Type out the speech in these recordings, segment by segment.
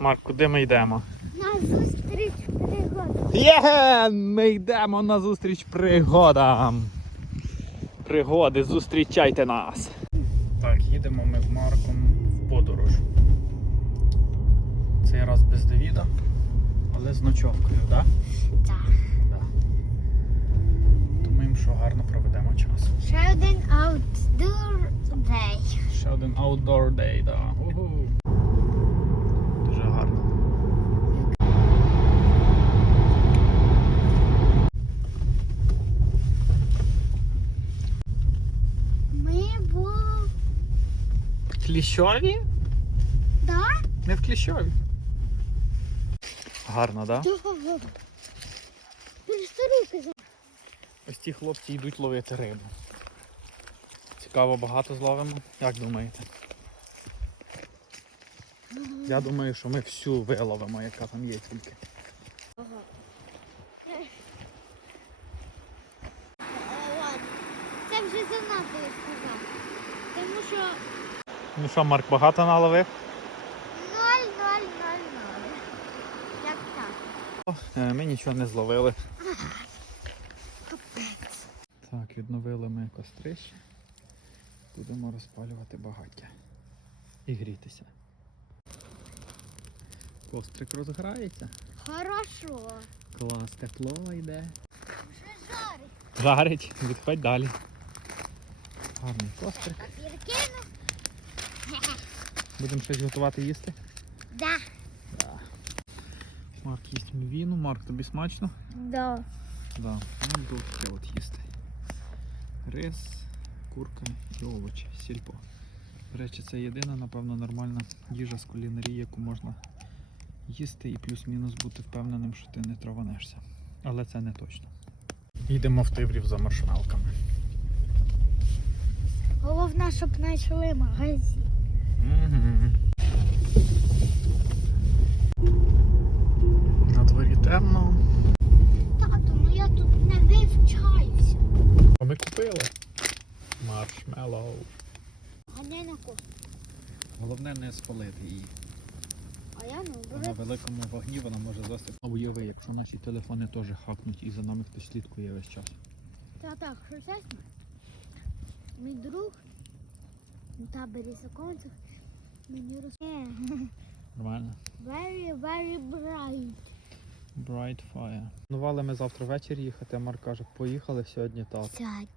Марк, куди ми йдемо? На зустріч пригод. Є! Ми йдемо на зустріч пригодам. Пригоди, зустрічайте нас. Так, їдемо ми з Марком в подорож. Цей раз без Давіда, але з ночовкою, так? Так. Да? Думаємо, що гарно проведемо час. Ще один outdoor day. Ще один outdoor day, да. Угу. Дуже гарно. Ми були. Кліщові? Да? Не в Кліщові. Гарно, так? Да? Ось ці хлопці йдуть ловити рибу. Цікаво, багато зловимо. Як думаєте? Я думаю, що ми всю виловимо, яка там є тільки. Е. Це вже занадто я сказав. Тому що Ну що, Марк, багато наловив? ноль, ноль, ноль, ноль. Як так? Е, Ми нічого не зловили. Капець. Так, відновили ми кострище. Будемо розпалювати багаття. І грітися. Кострик розграється. Хорошо. Клас, тепло йде. Вже жарить. Жарить, відходь далі. Гарний кострик. Папірки Будемо щось готувати їсти. Да. Марк їсть мівіну. Марк, тобі смачно? Да. Да. Ну, буду таке от їсти. Рис, курка і овочі, сільпо. До речі, це єдина, напевно, нормальна їжа з кулінарії, яку можна їсти і плюс-мінус бути впевненим, що ти не траванешся. Але це не точно. Йдемо в Тиврів за маршмелками. Головне, щоб знайшли магазин. На дворі темно. Тату, ну я тут не вивчаюся. А ми купили маршмеллоу. А не на кошти. Головне не спалити її. А я На великому вогні вона може застати. А уяви, якщо наші телефони теж хакнуть і за нами хтось слідкує весь час. Та так, що чесно, мій друг у таборі законців мені роз... Е, Нормально. Very, very bright. Bright fire. Планували ми завтра ввечері їхати, а Марк каже, поїхали сьогодні так. Сядь.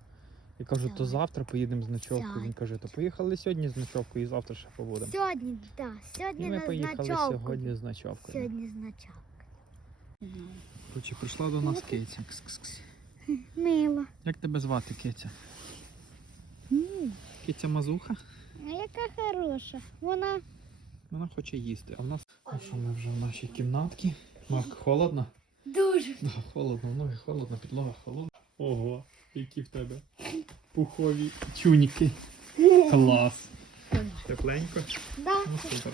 Я кажу, то завтра поїдемо з ночовкою. Він каже, то поїхали сьогодні з ночовкою і завтра ще побудемо. Сьогодні, так, сьогодні І ми на поїхали значок. сьогодні з ночовкою. Сьогодні значок. Короче, прийшла до нас Киця. Кс-кс-кс. Мило. Як тебе звати, Киця? Киця Мазуха? А яка хороша. Вона Вона хоче їсти. А в нас. А що ми вже в нашій кімнатці? Марк, холодно? дуже. Да, холодно, ноги холодно, підлога холодна. Ого, які в тебе пухові тюніки. Клас. Тепленько. Да. Ну, супер.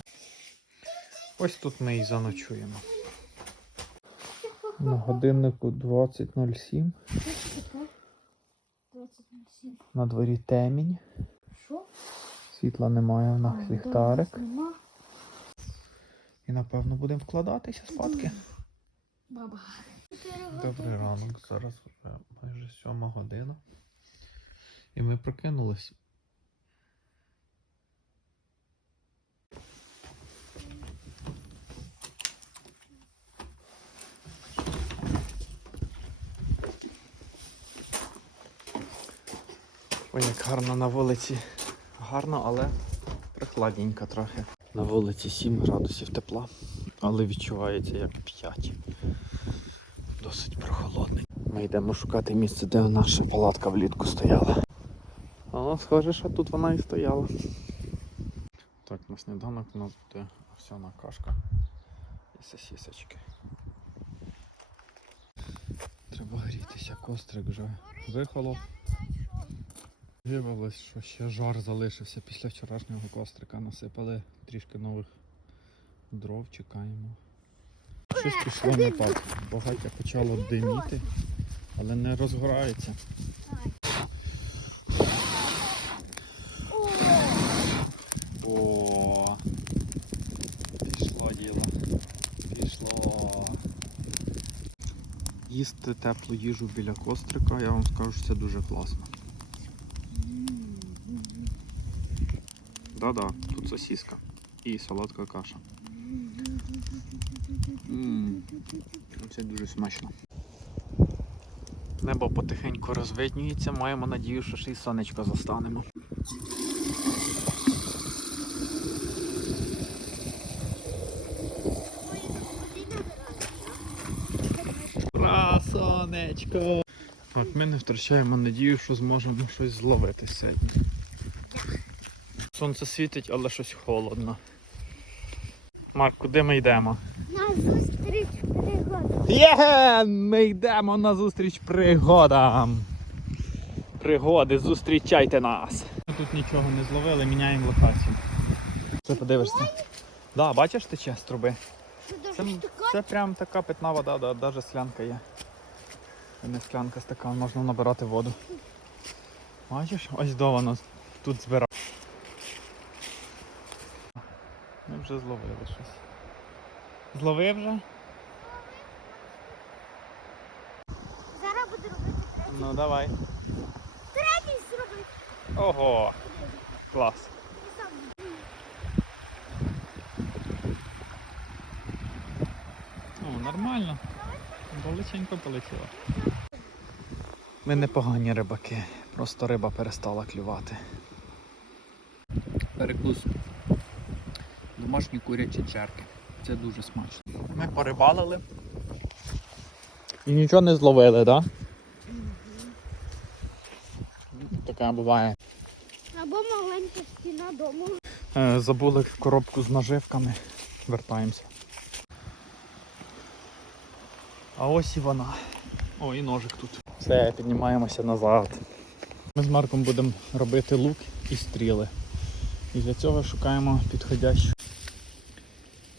Ось тут ми і заночуємо. На годиннику 20.07. На дворі темінь. Що? Світла немає, в нас ліхтарик. І напевно будемо вкладатися спадки. Баба. Добрий ранок, зараз вже майже сьома година. І ми прокинулись. Ой, як гарно на вулиці. Гарно, але прохладненько трохи. На вулиці 7 градусів тепла, але відчувається як 5 досить прохолодний. Ми йдемо шукати місце, де наша палатка влітку стояла. О, схоже, що тут вона і стояла. Так, на сніданок у нас буде овсяна кашка і сосісочки. Треба грітися, кострик вже вихолов. Виявилось, що ще жар залишився після вчорашнього кострика. Насипали трішки нових дров, чекаємо. Щось пішло не так. Багаття почало диміти, але не розгорається. О, пішло діло. пішло. Їсти теплу їжу біля кострика, я вам скажу, це дуже класно. Да-да, тут сосиска і солодка каша. М, Це дуже смачно. Небо потихеньку розвиднюється, маємо надію, що ще й сонечко застанемо. Ура, сонечко! Так, ми не втрачаємо надію, що зможемо щось зловити сьогодні. Сонце світить, але щось холодно. Марк, куди ми йдемо? На зустріч пригод. Є! Ми йдемо на зустріч пригодам. Пригоди, зустрічайте нас. Ми тут нічого не зловили, міняємо локацію. Це подивишся. Да, бачиш тече з труби? Це, це прям така питна вода, да, навіть склянка є. Не склянка стакан, можна набирати воду. Бачиш, ось до воно тут збирає. Ми вже зловили щось. Зловив вже? Зараз буду робити третій. Ну давай. Третій зробити. Ого, клас. Ну, нормально. Далеченько полетіло. Ми не погані рибаки, просто риба перестала клювати. Перекус. Домашні курячі черки. Це дуже смачно. Ми порибалили. І нічого не зловили, так? Да? Таке буває. Або маленька стіна дому. Е, Забули коробку з наживками. Вертаємося. А ось і вона. О, і ножик тут. Все, піднімаємося назад. Ми з Марком будемо робити лук і стріли. І для цього шукаємо підходящу.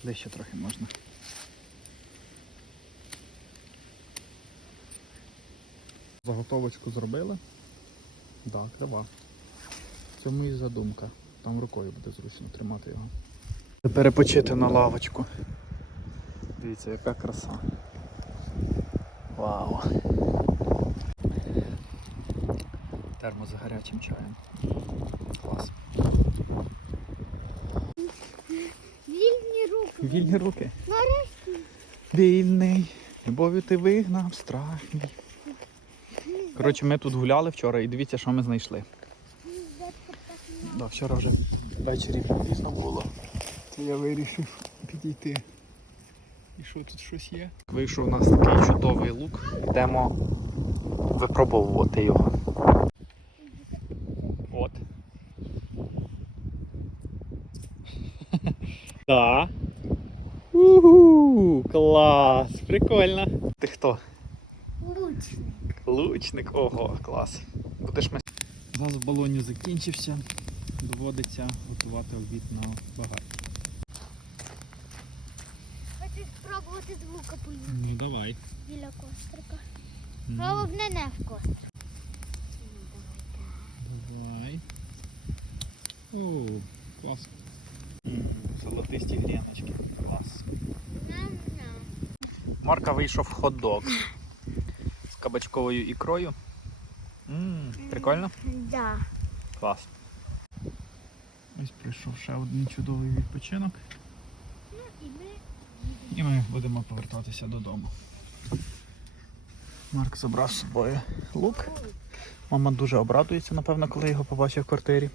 Ще трохи можна. Заготовочку зробили. Так, да, крива. В цьому і задумка. Там рукою буде зручно тримати його. Перепочити на лавочку. Дивіться, яка краса. Вау. Термо з гарячим чаєм. Клас. Вільні руки. Нарешті. Вільний. Любов'ю ти вигнав страх. Коротше, ми тут гуляли вчора і дивіться, що ми знайшли. Да, вчора вже ввечері пізно було. То я вирішив підійти. І що тут щось є? Вийшов у нас такий чудовий лук. Йдемо випробовувати його. От. Так. Угу, клас! Прикольно. Ти хто? Лучний. Лучник, ого, клас. Будеш ми. Газ в балоні закінчився. Доводиться готувати обід на багаті. Хочу спробувати з лука поїсти Ну давай. біля кострика. Головне не в кострик. Давай. О, клас. Золотисті гріночки. Клас. Марка вийшов хот-дог з кабачковою ікрою. М, прикольно? Да. Клас. Ось прийшов ще один чудовий відпочинок. Ну і ми будемо повертатися додому. Марк забрав з собою лук. Мама дуже обрадується, напевно, коли його побачить в квартирі.